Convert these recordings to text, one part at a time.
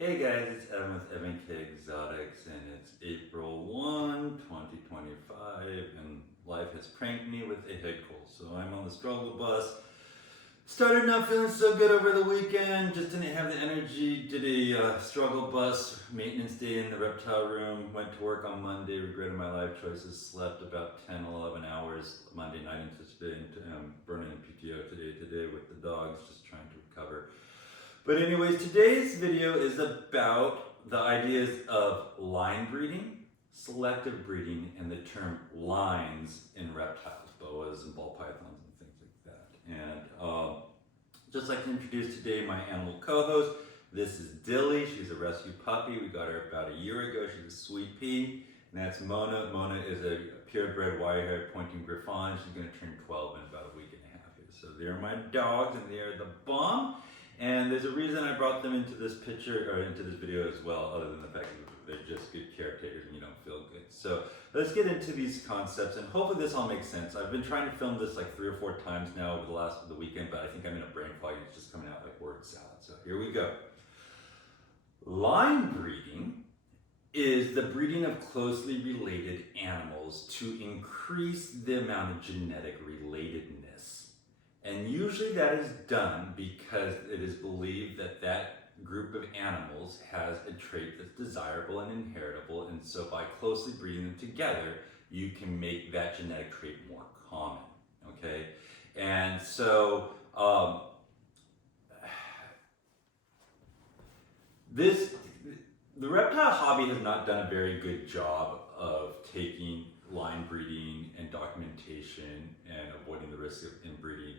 Hey guys, it's Evan with Evan K Exotics, and it's April 1, 2025, and life has pranked me with a head cold. So I'm on the struggle bus. Started not feeling so good over the weekend, just didn't have the energy. Did a struggle bus maintenance day in the reptile room. Went to work on Monday, regretted my life choices. Slept about 10, 11 hours Monday night, anticipating burning PTO today with the dogs, just trying to recover. But anyways, today's video is about the ideas of line breeding, selective breeding, and the term lines in reptiles, boas and ball pythons and things like that. And just like to introduce today my animal co-host. This is Dilly. She's a rescue puppy. We got her about a year ago. She's a sweet pea. And that's Mona. Mona is a purebred wire-haired pointing griffon. She's going to turn 12 in about a week and a half here. So they're my dogs, and they are the bomb. And there's a reason I brought them into this picture, or into this video as well, other than the fact that they're just good caretakers and you don't feel good. So let's get into these concepts, and hopefully this all makes sense. I've been trying to film this like 3 or 4 times now over the weekend, but I think I'm in a brain fog and it's just coming out like word salad. So here we go. Line breeding is the breeding of closely related animals to increase the amount of genetic relatedness. And usually that is done because it is believed that that group of animals has a trait that's desirable and inheritable, and so by closely breeding them together, you can make that genetic trait more common, okay? And so the reptile hobby has not done a very good job of taking line breeding and documentation and avoiding the risk of inbreeding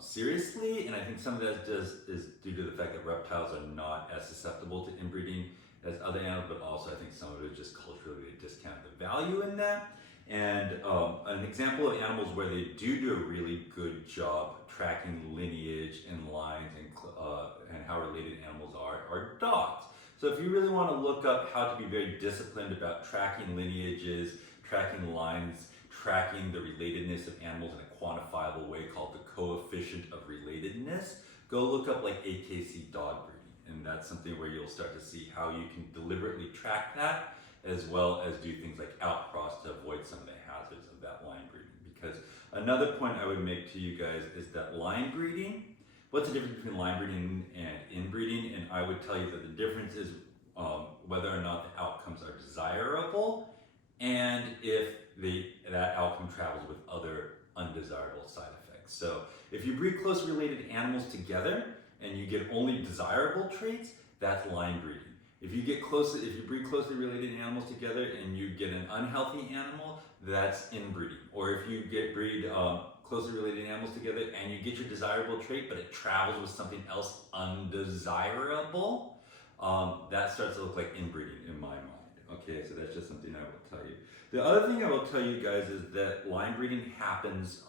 seriously, and I think some of that is due to the fact that reptiles are not as susceptible to inbreeding as other animals, but also I think some of it is just culturally they discount the value in that. And an example of animals where they do a really good job tracking lineage and lines and how related animals are dogs. So if you really want to look up how to be very disciplined about tracking lineages, tracking lines, tracking the relatedness of animals in a quantifiable way called the coefficient of relatedness, go look up like AKC dog breeding. And that's something where you'll start to see how you can deliberately track that, as well as do things like outcross to avoid some of the hazards of that line breeding. Because another point I would make to you guys is that line breeding, what's the difference between line breeding and inbreeding? And I would tell you that the difference is whether or not the outcomes are desirable, and if that outcome travels with other undesirable side effects. So if you breed closely related animals together and you get only desirable traits, that's line breeding. If you breed closely related animals together and you get an unhealthy animal, that's inbreeding. Or if you breed closely related animals together and you get your desirable trait, but it travels with something else undesirable, that starts to look like inbreeding in my mind. Okay, so that's just something I will tell you. The other thing I will tell you guys is that line breeding happens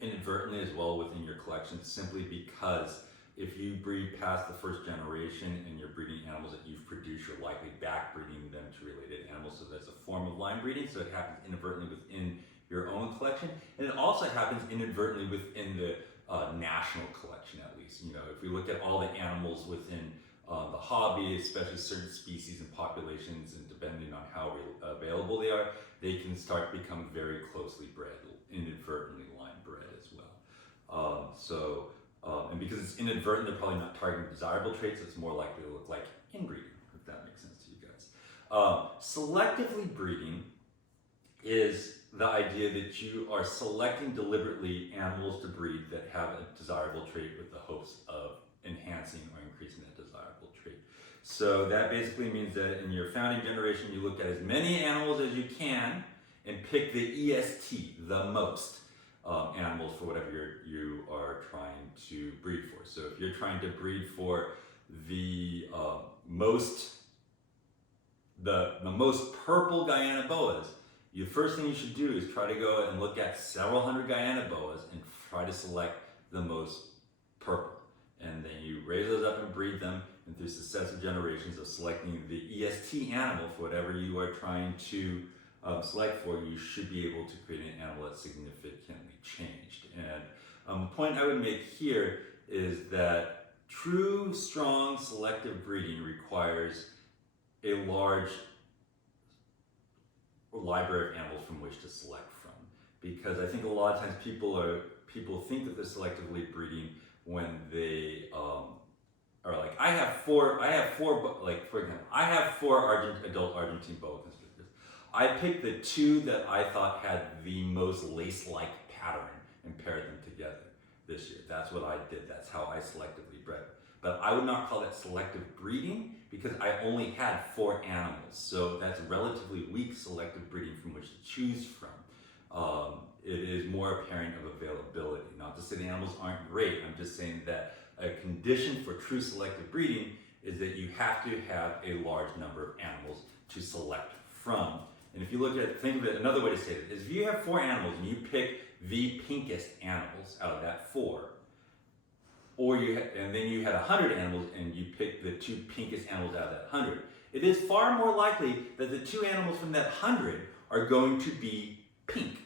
inadvertently as well within your collection, simply because if you breed past the first generation and you're breeding animals that you've produced, you're likely backbreeding them to related animals. So that's a form of line breeding. So it happens inadvertently within your own collection, and it also happens inadvertently within the national collection, at least. You know, if we look at all the animals within the hobby, especially certain species and populations, and depending on how available they are, they can start to become very closely bred, inadvertently line bred as well. And because it's inadvertent, they're probably not targeting desirable traits, so it's more likely to look like inbreeding, if that makes sense to you guys. Selectively breeding is the idea that you are selecting deliberately animals to breed that have a desirable trait with the hopes of enhancing or increasing that desirable trait. So that basically means that in your founding generation, you look at as many animals as you can and pick the EST, the most animals for whatever you are trying to breed for. So if you're trying to breed for the most purple Guyana boas, the first thing you should do is try to go and look at several hundred Guyana boas and try to select the most purple. And then you raise those up and breed them, and through successive generations of selecting the EST animal for whatever you are trying to select for, you should be able to create an animal that's significantly changed. And the point I would make here is that true, strong, selective breeding requires a large library of animals from which to select from. Because I think a lot of times people think that they're selectively breeding when they are like, I have four, like for example, I have four adult Argentine boa constrictors. I picked the two that I thought had the most lace-like pattern and paired them together this year. That's what I did. That's how I selectively bred. But I would not call that selective breeding because I only had 4 animals. So that's relatively weak selective breeding from which to choose from. It is more a pairing of availability. Not to say the animals aren't great. I'm just saying that a condition for true selective breeding is that you have to have a large number of animals to select from. And if you look at, think of it, another way to say it is if you have 4 animals and you pick the pinkest animals out of that 4, and then you had 100 animals and you pick the 2 pinkest animals out of that 100, it is far more likely that the 2 animals from that 100 are going to be pink,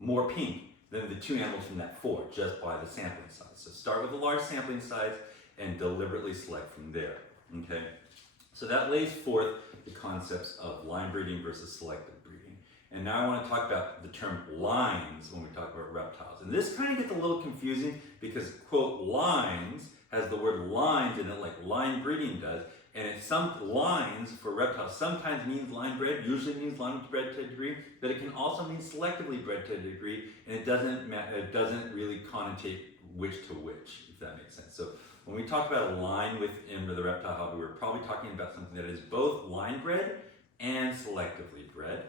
more pink than the 2 animals from that 4, just by the sampling size. So start with a large sampling size and deliberately select from there, okay? So that lays forth the concepts of line breeding versus selective breeding. And now I want to talk about the term lines when we talk about reptiles. And this kind of gets a little confusing because, quote, lines has the word lines in it like line breeding does. And some lines for reptiles sometimes means line bred, usually means line bred to a degree, but it can also mean selectively bred to a degree, and it doesn't really connotate which to which, if that makes sense. So when we talk about a line within the reptile hobby, we're probably talking about something that is both line bred and selectively bred.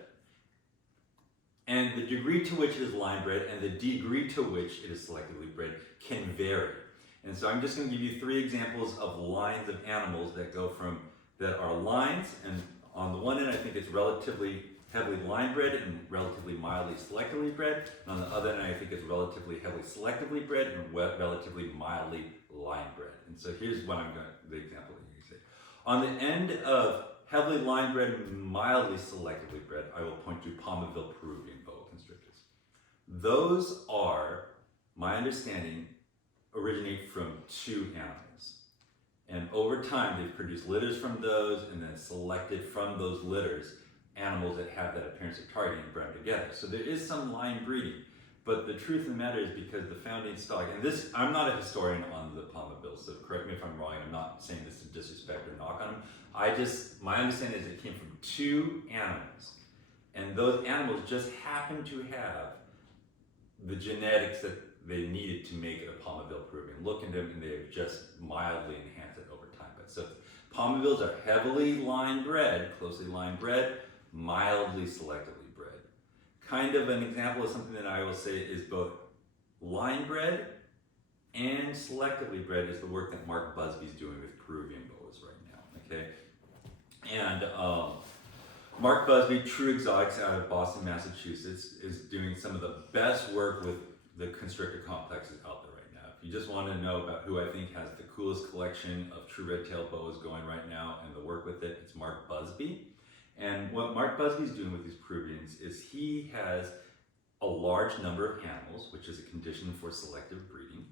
And the degree to which it is line bred and the degree to which it is selectively bred can vary. And so I'm just going to give you 3 examples of lines of animals that are lines, and on the one end I think it's relatively heavily line bred and relatively mildly selectively bred, and on the other end I think it's relatively heavily selectively bred and relatively mildly line bred. And so here's what the example that you say. On the end of heavily line bred and mildly selectively bred, I will point to Palmaville Peruvian boa constrictors. Those are, my understanding, originate from 2 animals. And over time, they've produced litters from those and then selected from those litters animals that have that appearance of targeting and bred them together. So there is some line breeding, but the truth of the matter is because the founding stock, and this, I'm not a historian on the Palmaville, so correct me if I'm wrong, and I'm not saying this to disrespect or knock on them. My understanding is it came from 2 animals, and those animals just happen to have the genetics that they needed to make it a Palmaville Peruvian. Look into them and they've just mildly enhanced it over time. But so Palmavilles are heavily line bred, closely line bred, mildly selectively bred. Kind of an example of something that I will say is both line bred and selectively bred is the work that Mark Busby's doing with Peruvian boas right now, okay? And Mark Busby, True Exotics out of Boston, Massachusetts, is doing some of the best work with the constrictor complexes out there right now. If you just want to know about who I think has the coolest collection of true red-tailed boas going right now and the work with it, it's Mark Busby. And what Mark Busby's doing with these Peruvians is he has a large number of animals, which is a condition for selective breeding,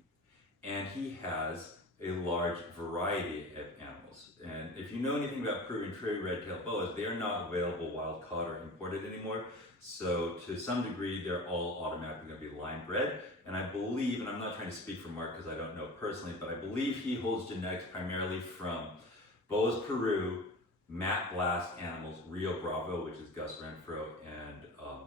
and he has a large variety of animals. And if you know anything about Peruvian true red-tailed boas, they are not available wild caught or imported anymore. So to some degree, they're all automatically going to be line bred. And I believe, and I'm not trying to speak for Mark because I don't know personally, but I believe he holds genetics primarily from Boas Peru, Matte Blast animals, Rio Bravo, which is Gus Renfro, and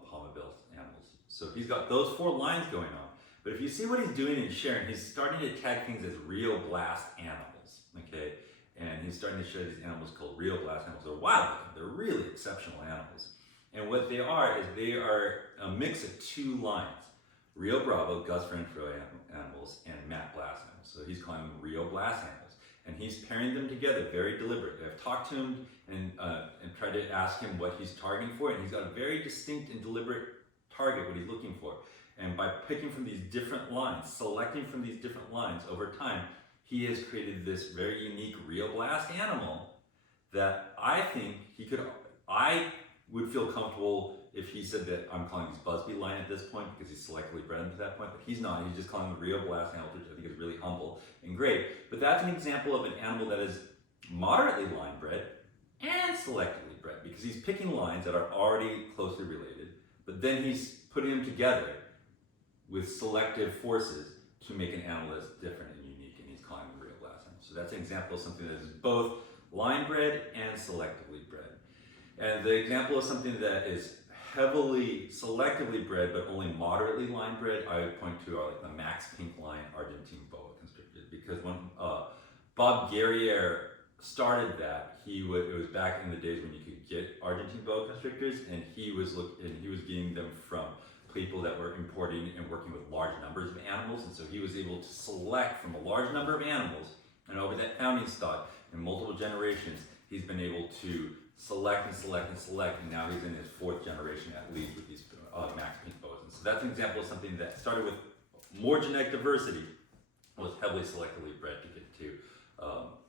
Palmaville animals. So he's got those 4 lines going on. But if you see what he's doing and sharing, he's starting to tag things as Rio Blast animals, okay? And he's starting to share these animals called Rio Blast animals. They're wild looking. They're really exceptional animals. And what they are is they are a mix of 2 lines. Rio Bravo, Gus Renfro animals, and Matte Blast animals. So he's calling them Rio Blast animals. And he's pairing them together very deliberately. I've talked to him and tried to ask him what he's targeting for, and he's got a very distinct and deliberate target, what he's looking for. And by picking from these different lines, selecting from these different lines over time, he has created this very unique Rio Blast animal that I think I would feel comfortable if he said that I'm calling these Busby line at this point because he's selectively bred them to that point, but he's not. He's just calling them Rio Blas animals, which I think is really humble and great. But that's an example of an animal that is moderately line bred and selectively bred, because he's picking lines that are already closely related, but then he's putting them together with selective forces to make an animal that's different and unique, and he's calling them Rio Blas animals. So that's an example of something that is both line bred and selectively bred. And the example of something that is heavily selectively bred but only moderately line bred, I would point to like the Max Pink line Argentine boa constrictor, because when Bob Guerriere started that, it was back in the days when you could get Argentine boa constrictors, and he was getting them from people that were importing and working with large numbers of animals, and so he was able to select from a large number of animals, and over that founding stock in multiple generations, he's been able to select and select and select, and now he's in his 4th generation at least with these Max Pink boas. And so that's an example of something that started with more genetic diversity, was heavily selectively bred to get to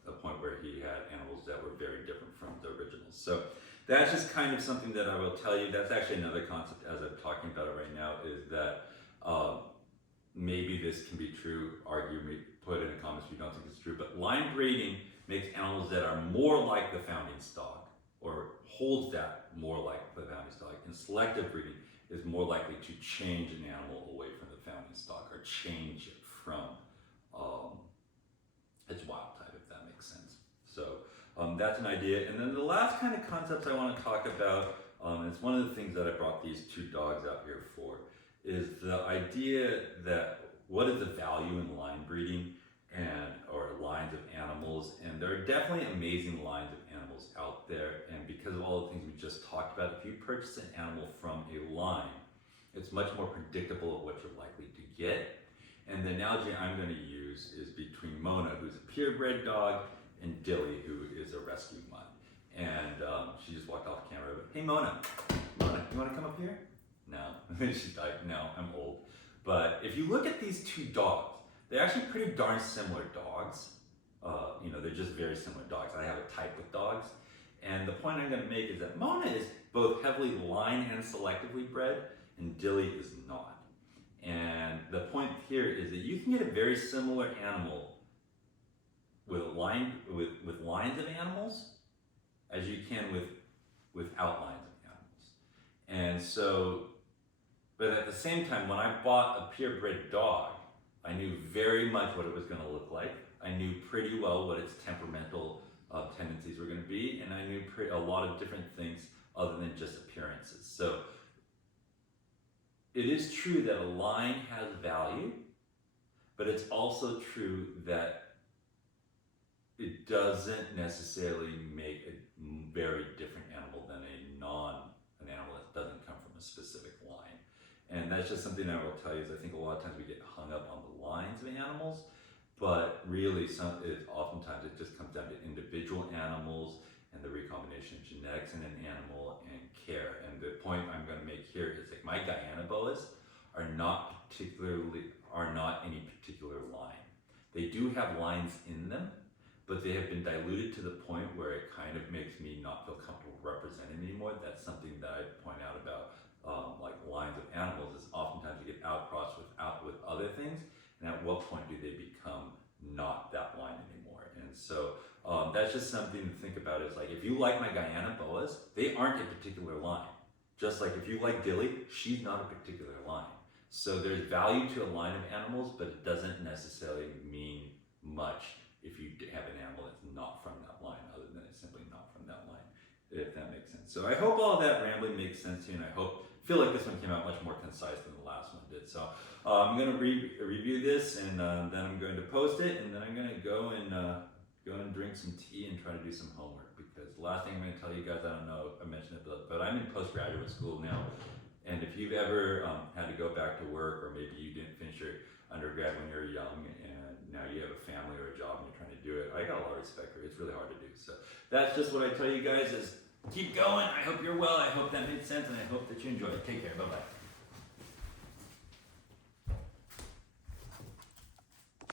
a point where he had animals that were very different from the originals. So that's just kind of something that I will tell you. That's actually another concept as I'm talking about it right now, is that maybe this can be true. Put in the comments if you don't think it's true, but line breeding makes animals that are more like the founding stock, or holds that more like the founding stock, and selective breeding is more likely to change an animal away from the founding stock, or change it from its wild type, if that makes sense. So that's an idea. And then the last kind of concepts I want to talk about, and it's one of the things that I brought these 2 dogs out here for, is the idea that what is the value in line breeding or lines of animals. And there are definitely amazing lines of animals out there, and because of all the things we just talked about, if you purchase an animal from a line, it's much more predictable of what you're likely to get. And the analogy I'm going to use is between Mona, who's a purebred dog, and Dilly, who is a rescue mutt. And she just walked off camera, but hey Mona, you want to come up here? No. She's like, no, I'm old. But if you look at these 2 dogs, they're actually pretty darn similar dogs. They're just very similar dogs. I have a type with dogs. And the point I'm going to make is that Mona is both heavily line and selectively bred, and Dilly is not. And the point here is that you can get a very similar animal with lines of animals as you can without lines of animals. And so, but at the same time, when I bought a purebred dog, I knew very much what it was going to look like. I knew pretty well what its temperamental tendencies were going to be, and I knew a lot of different things other than just appearances. So it is true that a line has value, but it's also true that it doesn't necessarily make a very different animal than an animal that doesn't come from a specific line. And that's just something I will tell you, is I think a lot of times we get hung up on the lines of animals, but really oftentimes it just comes down to individual animals and the recombination of genetics in an animal and care. And the point I'm going to make here is that my Guyana boas are not any particular line. They do have lines in them, but they have been diluted to the point where it kind of makes me not feel comfortable representing anymore. That's something that I point out about like lines of animals, is oftentimes you get outcrossed with other things, and at what point do they become not that line anymore? And so that's just something to think about. Is like, if you like my Guyana boas, they aren't a particular line. Just like if you like Dilly, she's not a particular line. So there's value to a line of animals, but it doesn't necessarily mean much if you have an animal that's not from that line, other than it's simply not from that line, if that makes sense. So I hope all of that rambling makes sense to you, and I feel like this one came out much more concise than the last one did. So I'm going to review this, and then I'm going to post it, and then I'm going to go and drink some tea and try to do some homework, because the last thing I'm going to tell you guys, I don't know if I mentioned it, but I'm in postgraduate school now, and if you've ever had to go back to work, or maybe you didn't finish your undergrad when you were young, and now you have a family or a job and you're trying to do it, I got a lot of respect for it. It's really hard to do. So that's just what I tell you guys, is keep going. I hope you're well. I hope that made sense, and I hope that you enjoy it. Take care. Bye-bye.